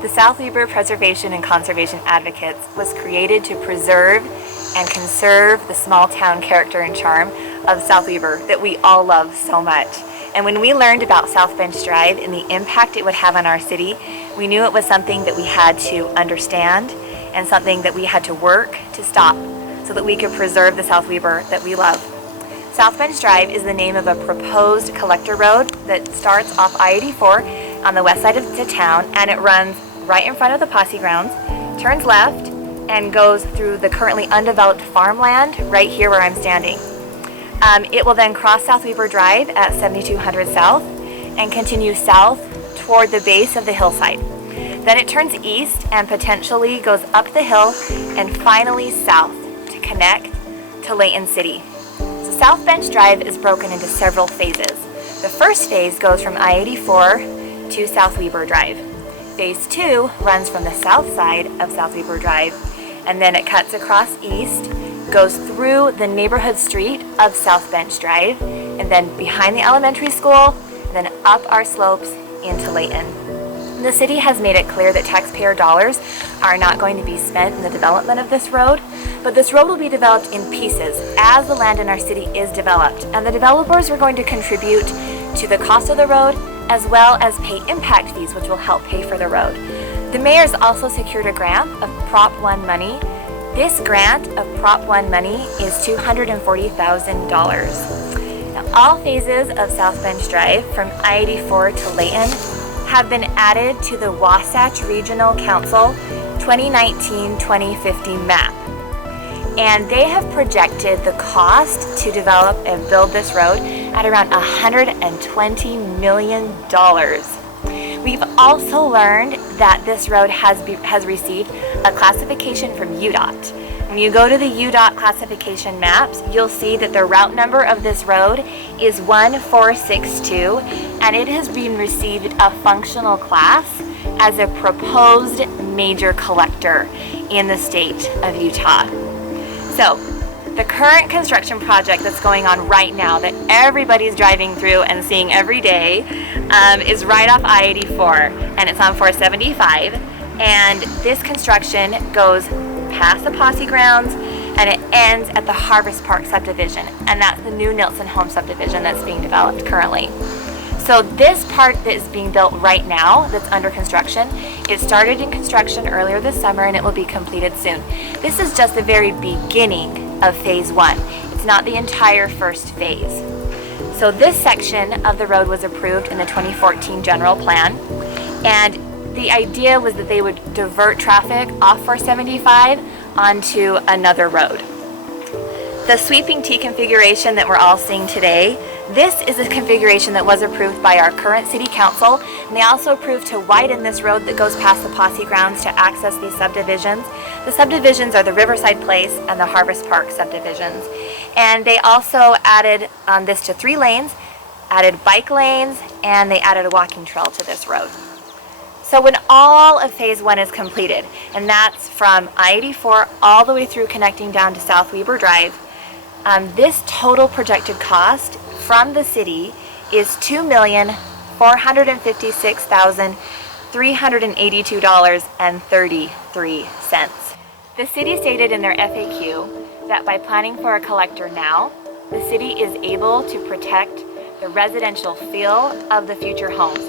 The South Weber Preservation and Conservation Advocates was created to preserve and conserve the small town character and charm of South Weber that we all love so much. And when we learned about South Bench Drive and the impact it would have on our city, we knew it was something that we had to understand and something that we had to work to stop so that we could preserve the South Weber that we love. South Bench Drive is the name of a proposed collector road that starts off I-84 on the west side of the town, and it runs right in front of the posse grounds, turns left, and goes through the currently undeveloped farmland right here where I'm standing. It will then cross South Weber Drive at 7200 South and continue south toward the base of the hillside. Then it turns east and potentially goes up the hill and finally south to connect to Layton City. So South Bench Drive is broken into several phases. The first phase goes from I-84 to South Weber Drive. Phase 2 runs from the south side of South Weber Drive, and then it cuts across east, goes through the neighborhood street of South Bench Drive, and then behind the elementary school, and then up our slopes into Layton. The city has made it clear that taxpayer dollars are not going to be spent in the development of this road, but this road will be developed in pieces as the land in our city is developed, and the developers are going to contribute to the cost of the road as well as pay impact fees, which will help pay for the road. The mayor's also secured a grant of Prop 1 money. This grant of Prop 1 money is $240,000. Now, all phases of South Bench Drive from I-84 to Layton have been added to the Wasatch Regional Council 2019-2050 map. And they have projected the cost to develop and build this road at around $120 million. We've also learned that this road has received a classification from UDOT. When you go to the UDOT classification maps, you'll see that the route number of this road is 1462, and it has been received a functional class as a proposed major collector in the state of Utah. So, the current construction project that's going on right now that everybody's driving through and seeing every day is right off I-84, and it's on 475. And this construction goes past the posse grounds and it ends at the Harvest Park subdivision, and that's the new Nilsson Home subdivision that's being developed currently. So this part that is being built right now that's under construction, it started in construction earlier this summer and it will be completed soon. This is just the very beginning of phase 1. It's not the entire first phase. So this section of the road was approved in the 2014 general plan, and the idea was that they would divert traffic off 475 onto another road. The sweeping T configuration that we're all seeing today, this is a configuration that was approved by our current city council, and they also approved to widen this road that goes past the posse grounds to access these subdivisions. The subdivisions are the Riverside Place and the Harvest Park subdivisions. And they also added this to 3 lanes, added bike lanes, and they added a walking trail to this road. So when all of phase 1 is completed, and that's from I-84 all the way through connecting down to South Weber Drive, this total projected cost from the city is $2,456,382.33. The city stated in their FAQ that by planning for a collector now, the city is able to protect the residential feel of the future homes,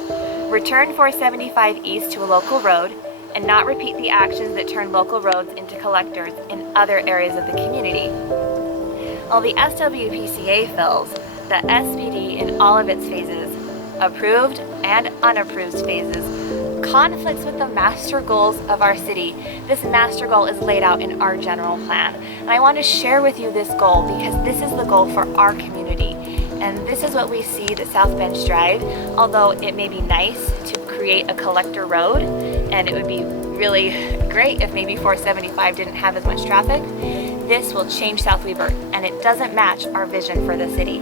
return 475 East to a local road, and not repeat the actions that turn local roads into collectors in other areas of the community. While the SWPCA feels that SPD in all of its phases, approved and unapproved phases, conflicts with the master goals of our city. This master goal is laid out in our general plan. And I want to share with you this goal because this is the goal for our community. And this is what we see that South Bench Drive, although it may be nice to create a collector road, and it would be really great if maybe 475 didn't have as much traffic, this will change South Weber, and it doesn't match our vision for the city.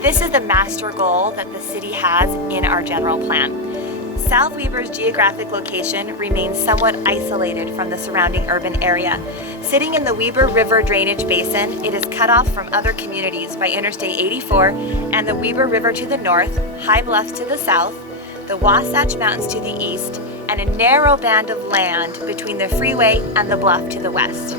This is the master goal that the city has in our general plan. South Weber's geographic location remains somewhat isolated from the surrounding urban area. Sitting in the Weber River drainage basin, it is cut off from other communities by Interstate 84 and the Weber River to the north, High Bluffs to the south, the Wasatch Mountains to the east, and a narrow band of land between the freeway and the bluff to the west.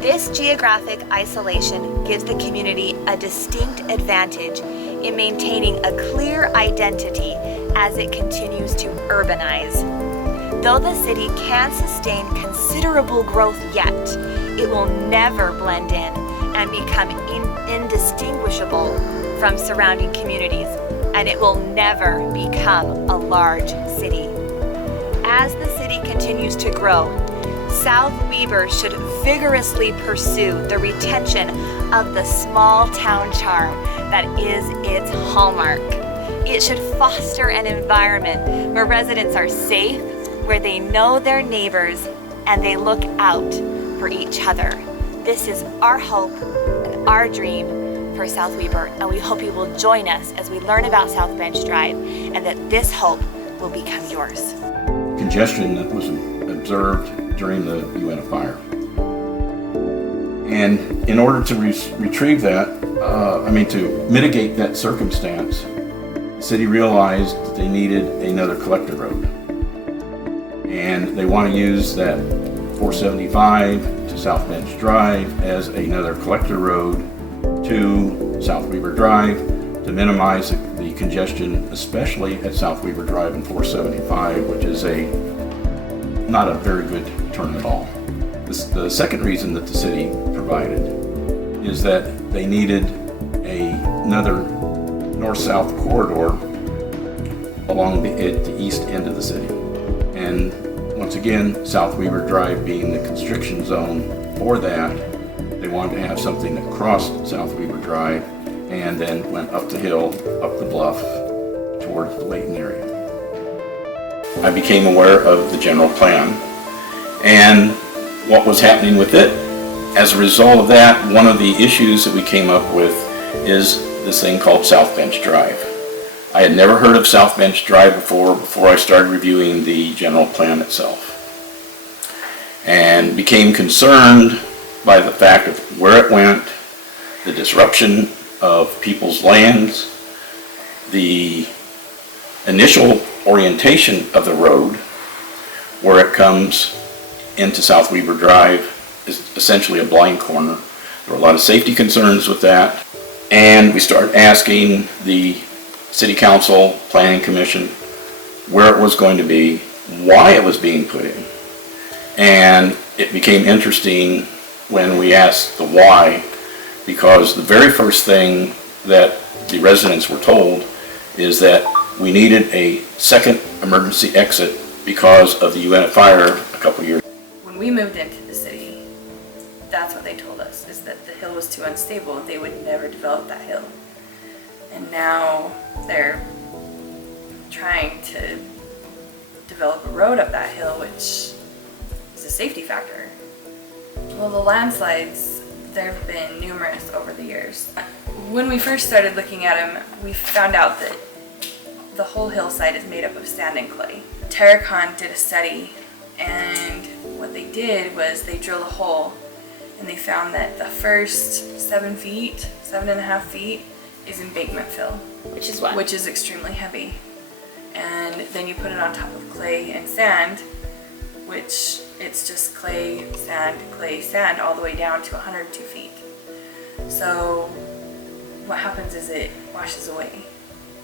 This geographic isolation gives the community a distinct advantage in maintaining a clear identity as it continues to urbanize. Though the city can sustain considerable growth yet, it will never blend in and become indistinguishable from surrounding communities, and it will never become a large city. As the city continues to grow, South Weber should vigorously pursue the retention of the small town charm that is its hallmark. It should foster an environment where residents are safe, where they know their neighbors, and they look out for each other. This is our hope and our dream for South Weber, and we hope you will join us as we learn about South Bench Drive and that this hope will become yours. Congestion that was observed during the Uinta fire. And in order to retrieve that, to mitigate that circumstance, the city realized that they needed another collector road. And they want to use that 475 to South Bench Drive as another collector road to South Weber Drive to minimize the congestion, especially at South Weber Drive and 475, which is not a very good turn at all. The second reason that the city provided is that they needed another north-south corridor along the east end of the city. And once again, South Weber Drive being the constriction zone for that, they wanted to have something that crossed South Weber Drive and then went up the hill, up the bluff, towards the Layton area. I became aware of the general plan and what was happening with it. As a result of that, one of the issues that we came up with is this thing called South Bench Drive. I had never heard of South Bench Drive before I started reviewing the general plan itself, and became concerned by the fact of where it went, the disruption of people's lands, the initial orientation of the road, where it comes into South Weber Drive is essentially a blind corner. There were a lot of safety concerns with that, and we started asking the City Council, Planning Commission, where it was going to be, why it was being put in. And it became interesting when we asked the why, because the very first thing that the residents were told is that we needed a second emergency exit because of the Uinta fire a couple years ago. When we moved into the city, that's what they told us, is that the hill was too unstable and they would never develop that hill. And now they're trying to develop a road up that hill, which is a safety factor. Well, the landslides, there have been numerous over the years. When we first started looking at them, we found out that the whole hillside is made up of sand and clay. Terracon did a study, and what they did was they drilled a hole, and they found that the first 7.5 feet, is embankment fill. Which is what? Which is extremely heavy. And then you put it on top of clay and sand, which it's just clay, sand, all the way down to 102 feet. So what happens is it washes away.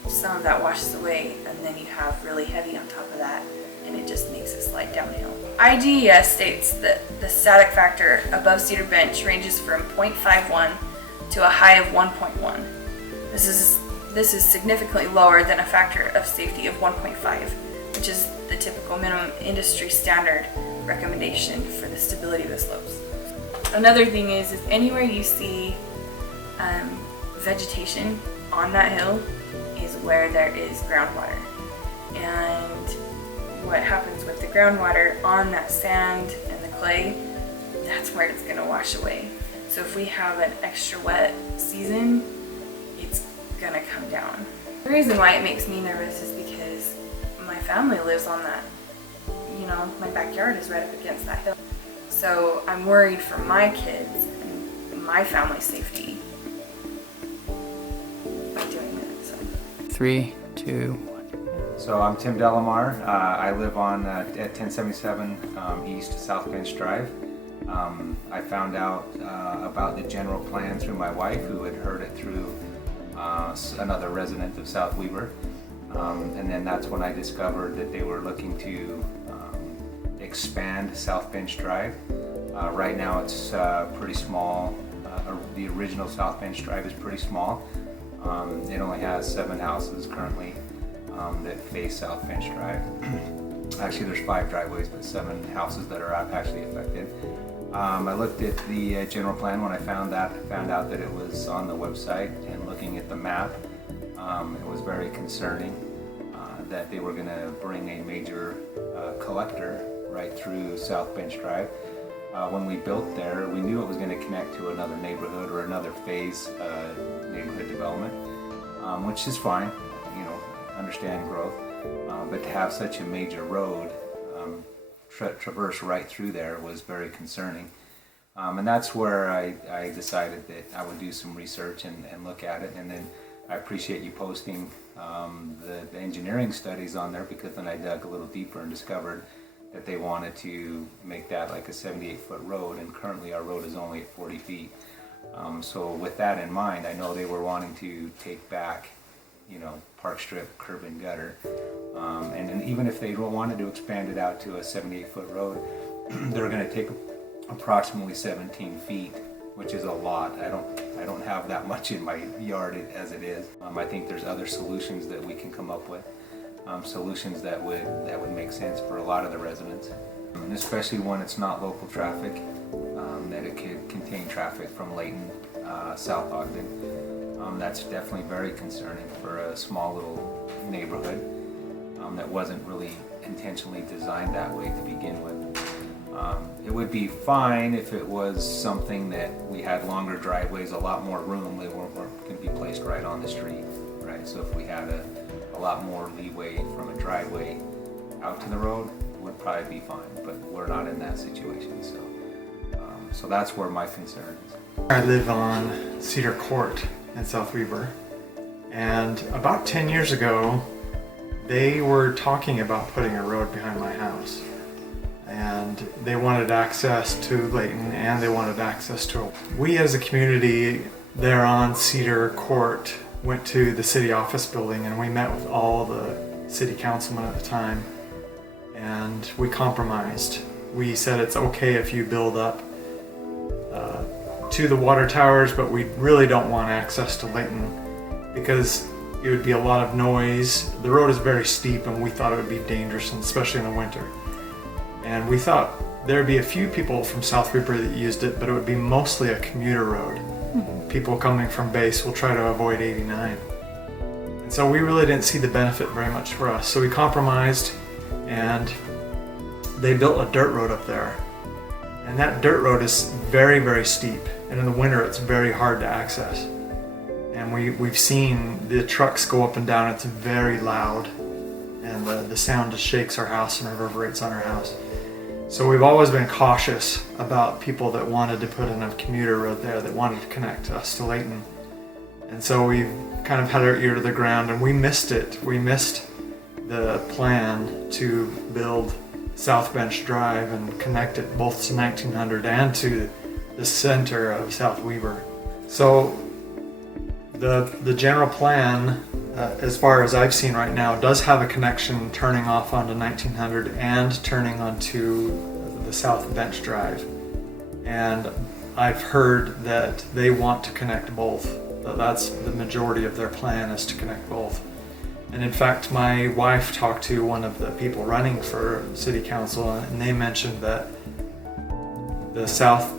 Some of that washes away, and then you have really heavy on top of that, and it just makes it slide downhill. IDES states that the static factor above Cedar Bench ranges from 0.51 to a high of 1.1. This is significantly lower than a factor of safety of 1.5, which is the typical minimum industry standard recommendation for the stability of the slopes. Another thing is anywhere you see vegetation on that hill is where there is groundwater. And what happens with the groundwater on that sand and the clay, that's where it's going to wash away. So if we have an extra wet season, it's going to come down. The reason why it makes me nervous is because my family lives on that. You know, my backyard is right up against that hill. So I'm worried for my kids and my family's safety by doing it. So. 3, 2, 1. So I'm Tim Delamar. I live on at 1077 East South Bench Drive. I found out about the general plan through my wife, who had heard it through another resident of South Weber. And then that's when I discovered that they were looking to expand South Bench Drive. Right now it's pretty small. The original South Bench Drive is pretty small. It only has 7 houses currently that face South Bench Drive. Actually, there's 5 driveways, but 7 houses that are actually affected. I looked at the general plan when I found out that it was on the website, and looking at the map, it was very concerning that they were going to bring a major collector right through South Bench Drive. When we built there, we knew it was going to connect to another neighborhood or another phase neighborhood development, which is fine, understand growth, but to have such a major road traverse right through there was very concerning. And that's where I decided that I would do some research and look at it. And then I appreciate you posting the engineering studies on there, because then I dug a little deeper and discovered that they wanted to make that like a 78-foot road, and currently our road is only at 40 feet. So with that in mind, I know they were wanting to take back, park strip, curb and gutter. And then even if they wanted to expand it out to a 78-foot road, they're going to take approximately 17 feet, which is a lot. I don't have that much in my yard as it is. I think there's other solutions that we can come up with, solutions that would make sense for a lot of the residents, and especially when it's not local traffic, that it could contain traffic from Layton, South Ogden. That's definitely very concerning for a small little neighborhood that wasn't really intentionally designed that way to begin with. It would be fine if it was something that we had longer driveways, a lot more room, they weren't going to be placed right on the street, right? So if we had a lot more leeway from a driveway out to the road, it would probably be fine, but we're not in that situation, so that's where my concern is. I live on Cedar Court in South Weber, and about 10 years ago they were talking about putting a road behind my house, and they wanted access to Layton, and they wanted access to it. We as a community there on Cedar Court went to the city office building, and we met with all the city councilmen at the time, and we compromised. We said it's okay if you build up to the water towers, but we really don't want access to Layton because it would be a lot of noise. The road is very steep, and we thought it would be dangerous, and especially in the winter. And we thought there'd be a few people from South Weber that used it, but it would be mostly a commuter road. People coming from base will try to avoid 89. And so we really didn't see the benefit very much for us. So we compromised, and they built a dirt road up there. And that dirt road is very, very steep. And in the winter, it's very hard to access. And we've seen the trucks go up and down. It's very loud. And the sound just shakes our house and reverberates on our house. So we've always been cautious about people that wanted to put in a commuter road there, that wanted to connect us to Layton. And so we've kind of had our ear to the ground, and we missed it. We missed the plan to build South Bench Drive and connect it both to 1900 and to the center of South Weber. So the general plan, as far as I've seen right now, does have a connection turning off onto 1900 and turning onto the South Bench Drive. And I've heard that they want to connect both. That's the majority of their plan, is to connect both. And in fact, my wife talked to one of the people running for city council, and they mentioned that the South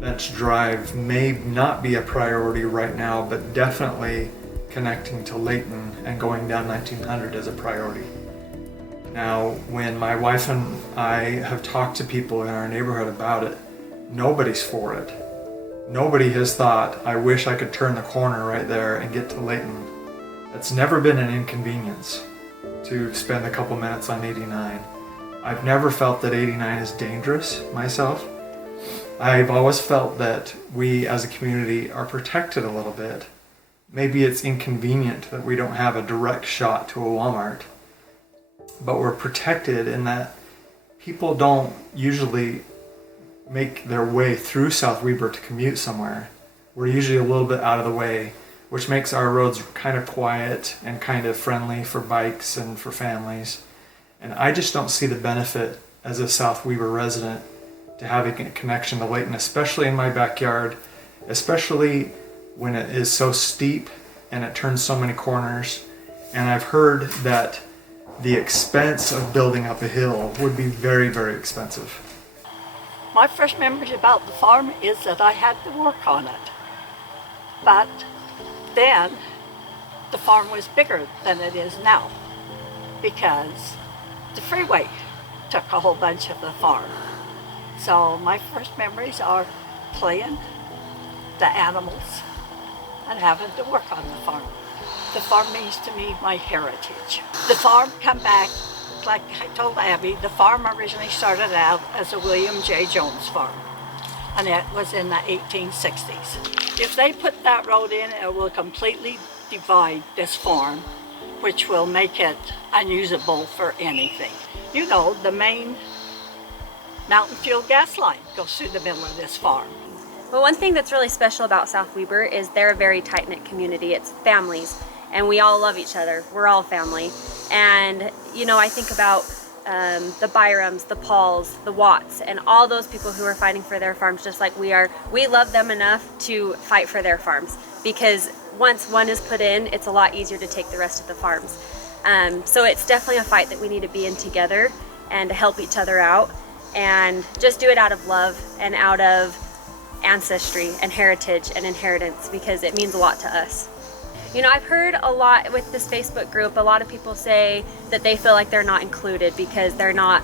Bench Drive may not be a priority right now, but definitely connecting to Layton and going down 1900 is a priority. Now, when my wife and I have talked to people in our neighborhood about it, nobody's for it. Nobody has thought, I wish I could turn the corner right there and get to Layton. It's never been an inconvenience to spend a couple minutes on 89. I've never felt that 89 is dangerous myself. I've always felt that we as a community are protected a little bit. Maybe it's inconvenient that we don't have a direct shot to a Walmart, but we're protected in that people don't usually make their way through South Weber to commute somewhere. We're usually a little bit out of the way, which makes our roads kind of quiet and kind of friendly for bikes and for families. And I just don't see the benefit as a South Weber resident to having a connection to Layton, especially in my backyard, especially when it is so steep and it turns so many corners. And I've heard that the expense of building up a hill would be very, very expensive. My first memories about the farm is that I had to work on it. But then the farm was bigger than it is now because the freeway took a whole bunch of the farm. So my first memories are playing, the animals, and having to work on the farm. The farm means to me my heritage. The farm come back, like I told Abby, the farm originally started out as a William J. Jones farm, and it was in the 1860s. If they put that road in, it will completely divide this farm, which will make it unusable for anything. You know, the main mountain fuel gas line goes through the middle of this farm. Well, one thing that's really special about South Weber is they're a very tight-knit community. It's families, and we all love each other. We're all family. And, you know, I think about the Byrams, the Pauls, the Watts, and all those people who are fighting for their farms just like we are. We love them enough to fight for their farms because once one is put in, it's a lot easier to take the rest of the farms. So it's definitely a fight that we need to be in together and to help each other out and just do it out of love and out of ancestry and heritage and inheritance because it means a lot to us. You know, I've heard a lot with this Facebook group, a lot of people say that they feel like they're not included because they're not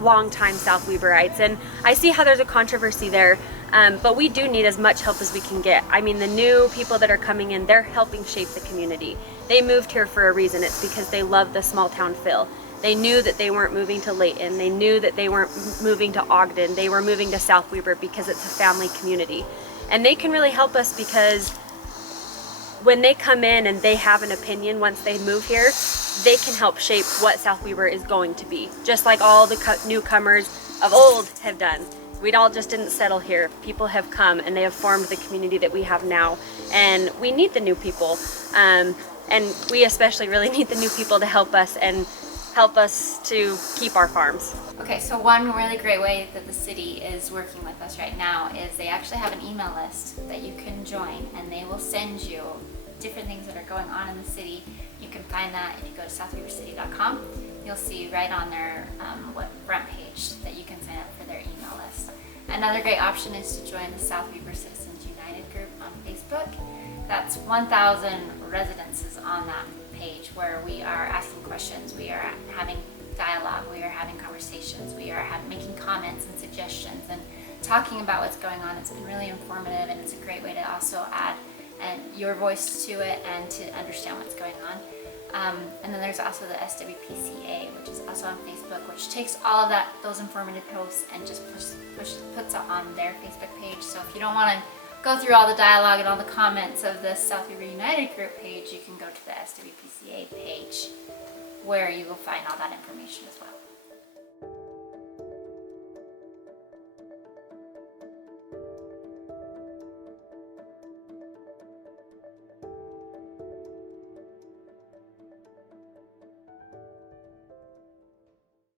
longtime South Weberites, and I see how there's a controversy there, but we do need as much help as we can get. I mean, the new people that are coming in, they're helping shape the community. They moved here for a reason. It's because they love the small town feel. They knew that they weren't moving to Layton. They knew that they weren't moving to Ogden. They were moving to South Weber because it's a family community. And they can really help us because when they come in and they have an opinion once they move here, they can help shape what South Weber is going to be. Just like all the newcomers of old have done. We all just didn't settle here. People have come and they have formed the community that we have now. And we need the new people. And we especially really need the new people to help us and help us to keep our farms. Okay, so one really great way that the city is working with us right now is they actually have an email list that you can join, and they will send you different things that are going on in the city. You can find that if you go to southwebercity.com. You'll see right on their front page that you can sign up for their email list. Another great option is to join the South Weber Citizens United group on Facebook. That's 1,000 residences on that page where we are asking questions, we are having dialogue, we are having conversations, we are making comments and suggestions and talking about what's going on. It's been really informative, and it's a great way to also add your voice to it and to understand what's going on. And then there's also the SWPCA, which is also on Facebook, which takes all of those informative posts and just puts it on their Facebook page. So if you don't want to go through all the dialogue and all the comments of the South Weber United group page, you can go to the SWPCA page where you will find all that information as well.